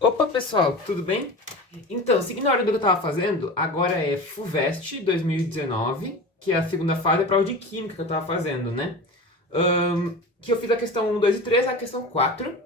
Opa, pessoal, tudo bem? Então, seguindo a ordem do que eu estava fazendo, agora é FUVEST 2019, que é a segunda fase, é a prova de Química que eu estava fazendo, né? Que eu fiz a questão 1, 2 e 3, a questão 4.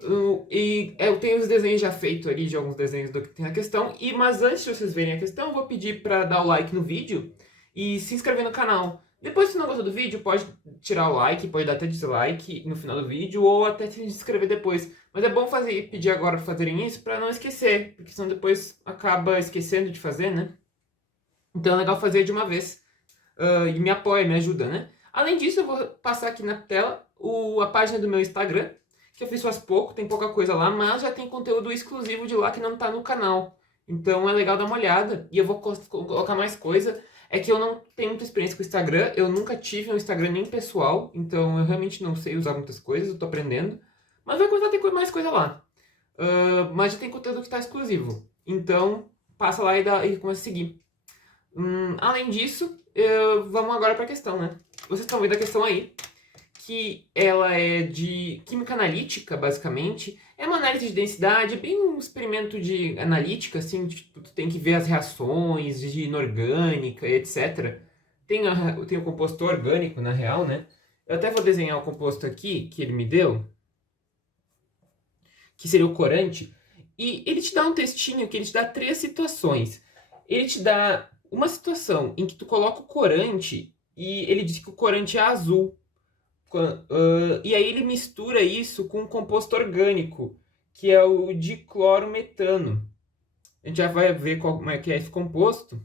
Eu tenho os desenhos já feitos ali, de alguns desenhos do que tem na questão, mas antes de vocês verem a questão, eu vou pedir para dar o like no vídeo e se inscrever no canal. Depois, se não gostou do vídeo, pode tirar o like, pode dar até dislike no final do vídeo, ou até se inscrever depois. Mas é bom pedir agora para fazerem isso para não esquecer, porque senão depois acaba esquecendo de fazer, né? Então é legal fazer de uma vez. E me apoia, me ajuda, né? Além disso, eu vou passar aqui na tela a página do meu Instagram, que eu fiz faz pouco, tem pouca coisa lá, mas já tem conteúdo exclusivo de lá que não tá no canal. Então é legal dar uma olhada. E eu vou colocar mais coisa. É que eu não tenho muita experiência com o Instagram, eu nunca tive um Instagram nem pessoal, então eu realmente não sei usar muitas coisas, eu tô aprendendo. Mas vai começar a ter mais coisa lá. Mas já tem conteúdo que tá exclusivo. Então, passa lá e começa a seguir. Além disso, vamos agora para a questão, né? Vocês estão vendo a questão aí, que ela é de química analítica, basicamente. É uma análise de densidade, bem um experimento de analítica, assim, tipo, tu tem que ver as reações de inorgânica, etc. Tem o composto orgânico, na real, né? Eu até vou desenhar o composto aqui, que ele me deu, que seria o corante, e ele te dá um textinho que ele te dá três situações. Ele te dá uma situação em que tu coloca o corante e ele diz que o corante é azul. E aí ele mistura isso com um composto orgânico, que é o diclorometano. A gente já vai ver como é que é esse composto.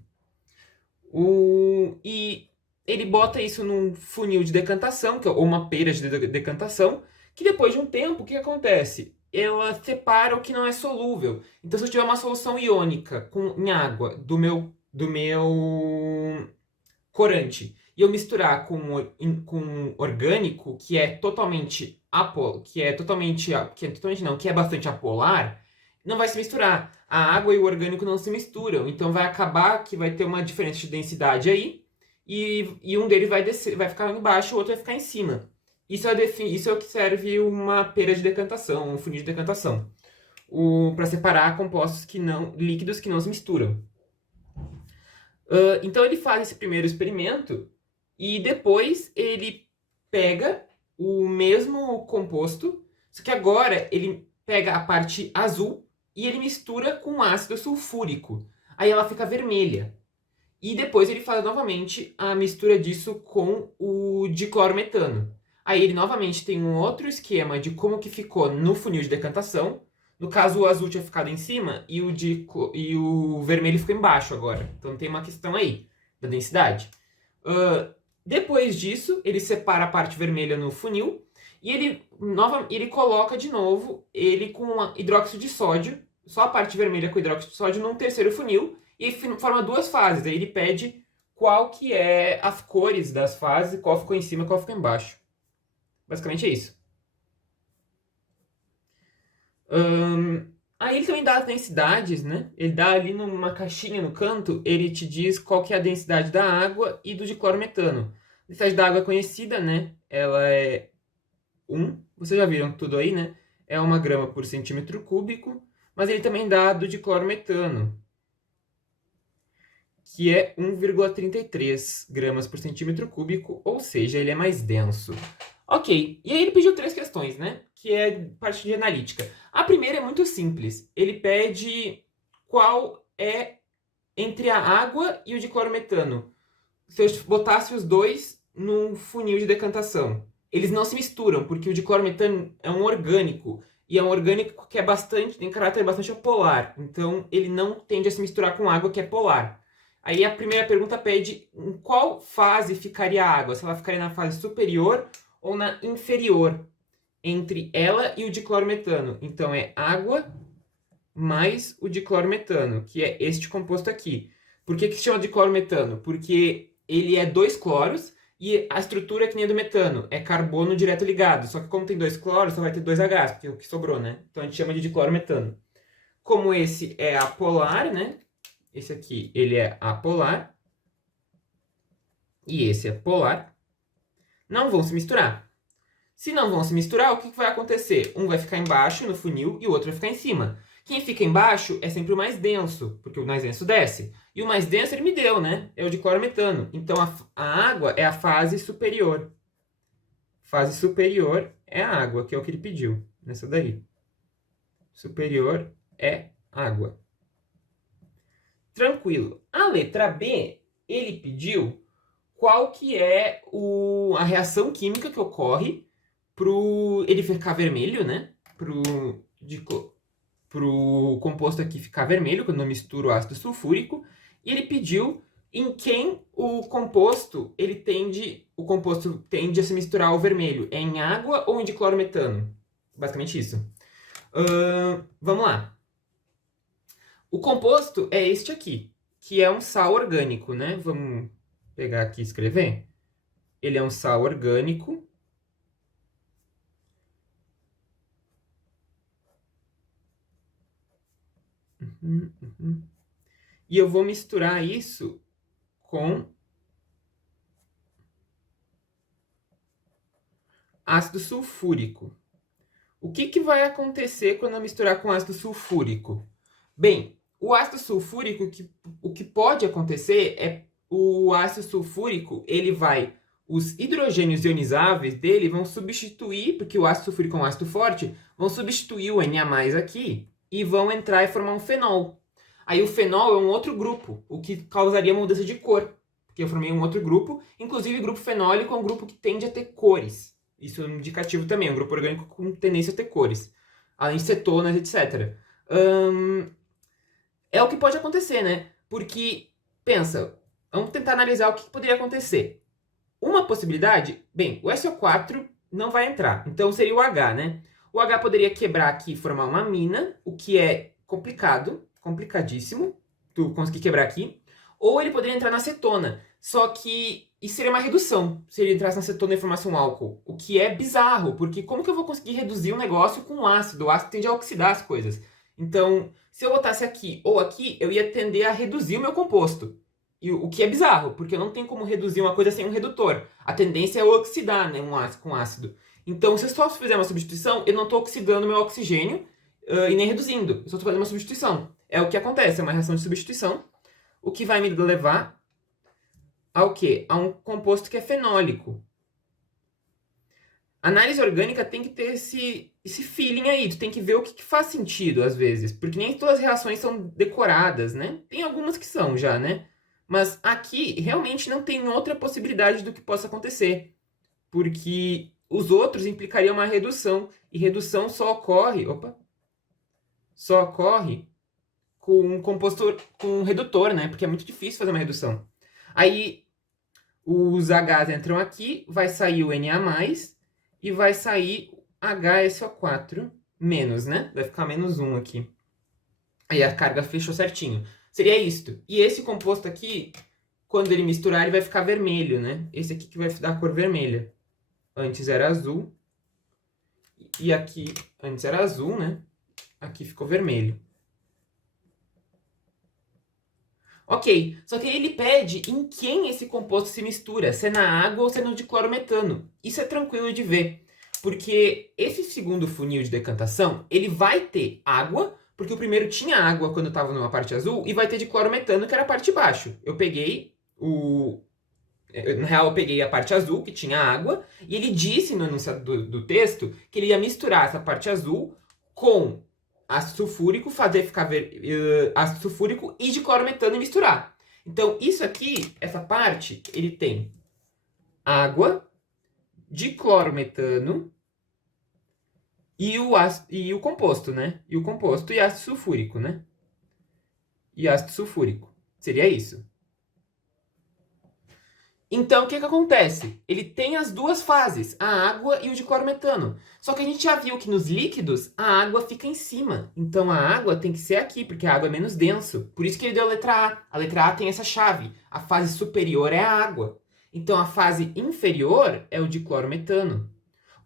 E ele bota isso num funil de decantação, ou uma pera de decantação, que depois de um tempo, o que acontece? Ela separa o que não é solúvel. Então, se eu tiver uma solução iônica em água do meu corante e eu misturar com orgânico, que é totalmente que é bastante apolar, não vai se misturar. A água e o orgânico não se misturam, então vai acabar que vai ter uma diferença de densidade aí, e um deles vai descer, vai ficar embaixo, o outro vai ficar em cima. Isso é o que serve uma pera de decantação, um funil de decantação, para separar compostos líquidos que não se misturam. Então ele faz esse primeiro experimento e depois ele pega o mesmo composto, só que agora ele pega a parte azul e ele mistura com ácido sulfúrico. Aí ela fica vermelha. E depois ele faz novamente a mistura disso com o diclorometano. Aí ele novamente tem um outro esquema de como que ficou no funil de decantação. No caso, o azul tinha ficado em cima e o vermelho ficou embaixo agora. Então tem uma questão aí da densidade. Depois disso, ele separa a parte vermelha no funil e ele coloca de novo ele com hidróxido de sódio, só a parte vermelha com hidróxido de sódio, num terceiro funil e forma duas fases. Aí ele pede qual que é as cores das fases, qual ficou em cima e qual ficou embaixo. Basicamente é isso. Aí ele também dá as densidades, né? Ele dá ali numa caixinha no canto, ele te diz qual que é a densidade da água e do diclorometano. A densidade da água é conhecida, né? Ela é 1, vocês já viram tudo aí, né? É 1 grama por centímetro cúbico, mas ele também dá do diclorometano, que é 1,33 gramas por centímetro cúbico, ou seja, ele é mais denso. Ok, e aí ele pediu três questões, né? Que é parte de analítica. A primeira é muito simples. Ele pede qual é entre a água e o diclorometano. Se eu botasse os dois num funil de decantação. Eles não se misturam, porque o diclorometano é um orgânico. E é um orgânico que tem caráter bastante apolar. Então ele não tende a se misturar com água, que é polar. Aí a primeira pergunta pede em qual fase ficaria a água. Se ela ficaria na fase superior ou na inferior entre ela e o diclorometano. Então é água mais o diclorometano, que é este composto aqui. Por que se chama diclorometano? Porque ele é dois cloros e a estrutura é que nem a do metano, é carbono direto ligado. Só que como tem dois cloros, só vai ter dois Hs, porque é o que sobrou, né? Então a gente chama de diclorometano. Como esse é apolar, né? Esse aqui, ele é apolar. E esse é polar. Não vão se misturar. Se não vão se misturar, o que vai acontecer? Um vai ficar embaixo no funil e o outro vai ficar em cima. Quem fica embaixo é sempre o mais denso, porque o mais denso desce. E o mais denso ele me deu, né? É o de clorometano. Então a água é a fase superior. Fase superior é a água, que é o que ele pediu. Nessa daí. Superior é água. Tranquilo. A letra B, ele pediu qual que é a reação química que ocorre pro ele ficar vermelho, né? Pro composto aqui ficar vermelho, quando eu misturo ácido sulfúrico. E ele pediu em quem o composto tende a se misturar ao vermelho. É em água ou em diclorometano? Basicamente isso. Vamos lá. O composto é este aqui, que é um sal orgânico, né? Vamos pegar aqui e escrever. Ele é um sal orgânico. E eu vou misturar isso com ácido sulfúrico. O que vai acontecer quando eu misturar com ácido sulfúrico? Bem, o ácido sulfúrico, o que pode acontecer é o ácido sulfúrico, os hidrogênios ionizáveis dele vão substituir, porque o ácido sulfúrico é um ácido forte, vão substituir o Na+ aqui e vão entrar e formar um fenol. Aí o fenol é um outro grupo, o que causaria mudança de cor, porque eu formei um outro grupo, inclusive o grupo fenólico é um grupo que tende a ter cores. Isso é um indicativo também, um grupo orgânico com tendência a ter cores, além de cetonas, etc. É o que pode acontecer, né? Porque, pensa, vamos tentar analisar o que poderia acontecer. Uma possibilidade, bem, o SO4 não vai entrar, então seria o H, né? O H poderia quebrar aqui e formar uma amina, o que é complicado, complicadíssimo, tu conseguir quebrar aqui. Ou ele poderia entrar na acetona, só que isso seria uma redução, se ele entrasse na acetona e formasse um álcool. O que é bizarro, porque como que eu vou conseguir reduzir um negócio com ácido? O ácido tende a oxidar as coisas. Então, se eu botasse aqui ou aqui, eu ia tender a reduzir o meu composto. E o que é bizarro, porque eu não tenho como reduzir uma coisa sem um redutor. A tendência é oxidar, né, um ácido com ácido. Então, se eu só fizer uma substituição, eu não estou oxidando meu oxigênio e nem reduzindo. Eu só estou fazendo uma substituição. É o que acontece, é uma reação de substituição. O que vai me levar ao quê? A um composto que é fenólico. A análise orgânica tem que ter esse feeling aí. Tu tem que ver o que faz sentido, às vezes. Porque nem todas as reações são decoradas, né? Tem algumas que são já, né? Mas aqui, realmente, não tem outra possibilidade do que possa acontecer. Porque os outros implicariam uma redução. E redução só ocorre... Opa! Só ocorre com um composto... com um redutor, né? Porque é muito difícil fazer uma redução. Aí, os Hs entram aqui, vai sair o Na+, e vai sair HSO4 menos, né? Vai ficar -1 aqui. Aí a carga fechou certinho. Seria isto. E esse composto aqui, quando ele misturar, ele vai ficar vermelho, né? Esse aqui que vai dar a cor vermelha. Antes era azul. E aqui, antes era azul, né? Aqui ficou vermelho. Ok, só que ele pede em quem esse composto se mistura, se é na água ou se é no diclorometano. Isso é tranquilo de ver, porque esse segundo funil de decantação, ele vai ter água, porque o primeiro tinha água quando estava numa parte azul, e vai ter diclorometano, que era a parte de baixo. Eu peguei Na real, eu peguei a parte azul, que tinha água, e ele disse no enunciado do texto que ele ia misturar essa parte azul com ácido sulfúrico, fazer ficar ácido sulfúrico e diclorometano e misturar. Então, isso aqui, essa parte, ele tem água, diclorometano e o composto, né? E o composto e ácido sulfúrico, né? E ácido sulfúrico. Seria isso. Então, o que acontece? Ele tem as duas fases, a água e o diclorometano. Só que a gente já viu que nos líquidos, a água fica em cima. Então, a água tem que ser aqui, porque a água é menos denso. Por isso que ele deu a letra A. A letra A tem essa chave. A fase superior é a água. Então, a fase inferior é o diclorometano.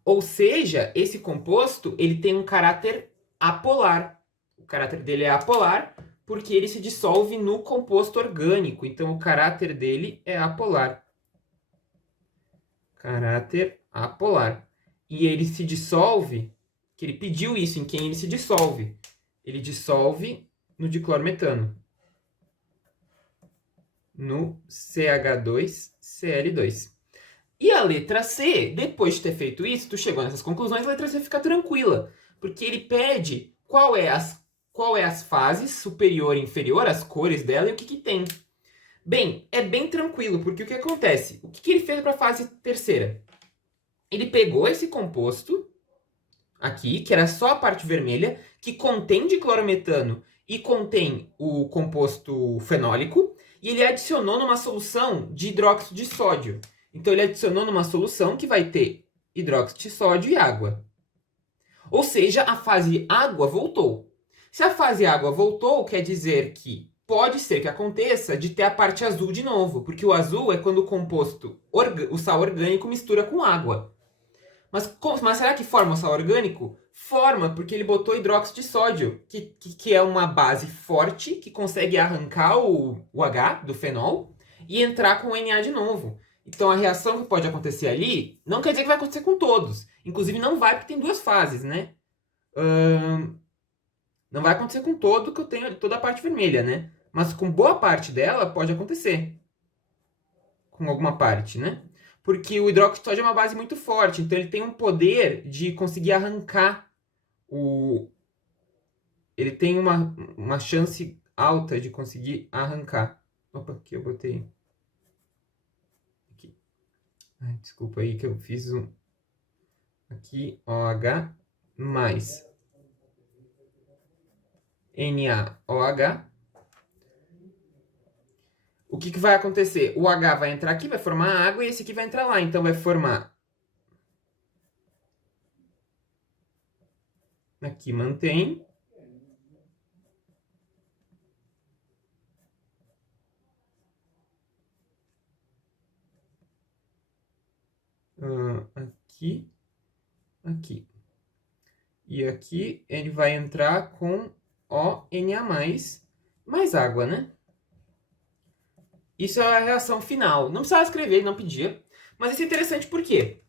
Ou seja, esse composto ele tem um caráter apolar. O caráter dele é apolar porque ele se dissolve no composto orgânico. Então, o caráter dele é apolar. Caráter apolar. E ele se dissolve, que ele pediu isso, em quem ele se dissolve. ele dissolve no diclorometano, no CH2Cl2. E a letra C, depois de ter feito isso, tu chegou nessas conclusões, a letra C fica tranquila, porque ele pede qual é as fases, superior e inferior, as cores dela e o que tem. Bem, é bem tranquilo, porque o que acontece? O que ele fez para a fase terceira? Ele pegou esse composto aqui, que era só a parte vermelha, que contém diclorometano e contém o composto fenólico, e ele adicionou numa solução de hidróxido de sódio. Então ele adicionou numa solução que vai ter hidróxido de sódio e água. Ou seja, a fase água voltou. Se a fase água voltou, quer dizer que pode ser que aconteça de ter a parte azul de novo, porque o azul é quando o composto, o sal orgânico mistura com água. Mas será que forma o sal orgânico? Forma, porque ele botou hidróxido de sódio, que é uma base forte, que consegue arrancar o H do fenol e entrar com o Na de novo. Então a reação que pode acontecer ali, não quer dizer que vai acontecer com todos. Inclusive não vai, porque tem duas fases, né? Não vai acontecer com todo, que eu tenho toda a parte vermelha, né? Mas com boa parte dela pode acontecer. Com alguma parte, né? Porque o hidróxido de sódio é uma base muito forte, então ele tem um poder de conseguir arrancar o... Ele tem uma chance alta de conseguir arrancar. Opa, aqui eu botei... Aqui. Ai, desculpa aí que eu fiz um... Aqui, OH mais NaOH. O que vai acontecer? O H vai entrar aqui, vai formar água, e esse aqui vai entrar lá. Então vai formar... Aqui mantém. Aqui. Aqui. E aqui ele vai entrar com ONa+, mais água, né? Isso é a reação final. Não precisava escrever, não pedia. Mas isso é interessante por quê?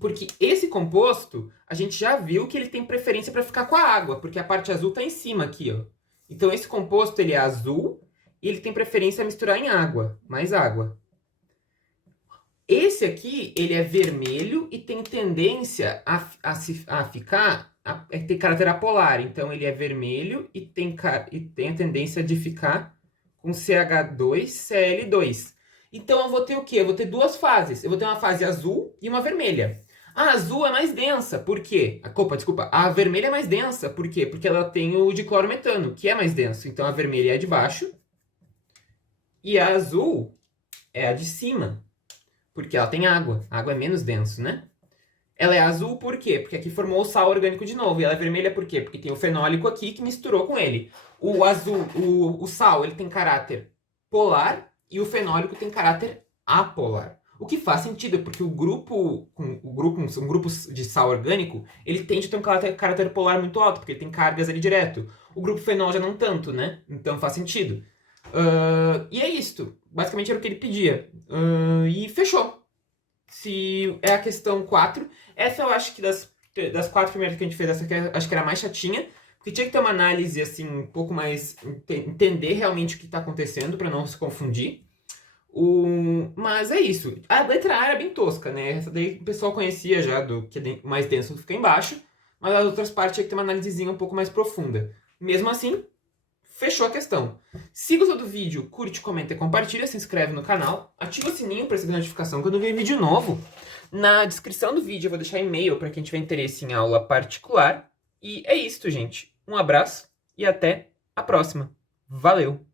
Porque esse composto, a gente já viu que ele tem preferência para ficar com a água, porque a parte azul está em cima aqui, ó. Então esse composto ele é azul e ele tem preferência a misturar em água, mais água. Esse aqui, ele é vermelho e tem tendência a ter caráter apolar. Então ele é vermelho e tem a tendência de ficar com CH2Cl2. Então eu vou ter o quê? Eu vou ter duas fases. Eu vou ter uma fase azul e uma vermelha. A azul é mais densa, por quê? Desculpa. A vermelha é mais densa, por quê? Porque ela tem o diclorometano, que é mais denso. Então a vermelha é a de baixo e a azul é a de cima, porque ela tem água. A água é menos denso, né? Ela é azul por quê? Porque aqui formou o sal orgânico de novo. E ela é vermelha por quê? Porque tem o fenólico aqui que misturou com ele. O azul, o sal, ele tem caráter polar e o fenólico tem caráter apolar. O que faz sentido, porque um grupo de sal orgânico, ele tende a ter um caráter polar muito alto, porque ele tem cargas ali direto. O grupo fenol já não tanto, né? Então faz sentido. E é isto. Basicamente era o que ele pedia. E fechou. Se é a questão 4. Essa eu acho que das 4 primeiras que a gente fez, essa aqui acho que era a mais chatinha. Porque tinha que ter uma análise assim, um pouco mais... Entender realmente o que está acontecendo para não se confundir. Mas é isso. A letra A era bem tosca, né? Essa daí o pessoal conhecia já, do que é mais denso fica embaixo. Mas as outras partes tinha que ter uma análisezinha um pouco mais profunda. Mesmo assim, fechou a questão. Se gostou do vídeo, curte, comenta e compartilha, se inscreve no canal, ativa o sininho para receber notificação quando vir vídeo novo. Na descrição do vídeo eu vou deixar e-mail para quem tiver interesse em aula particular. E é isso, gente. Um abraço e até a próxima. Valeu!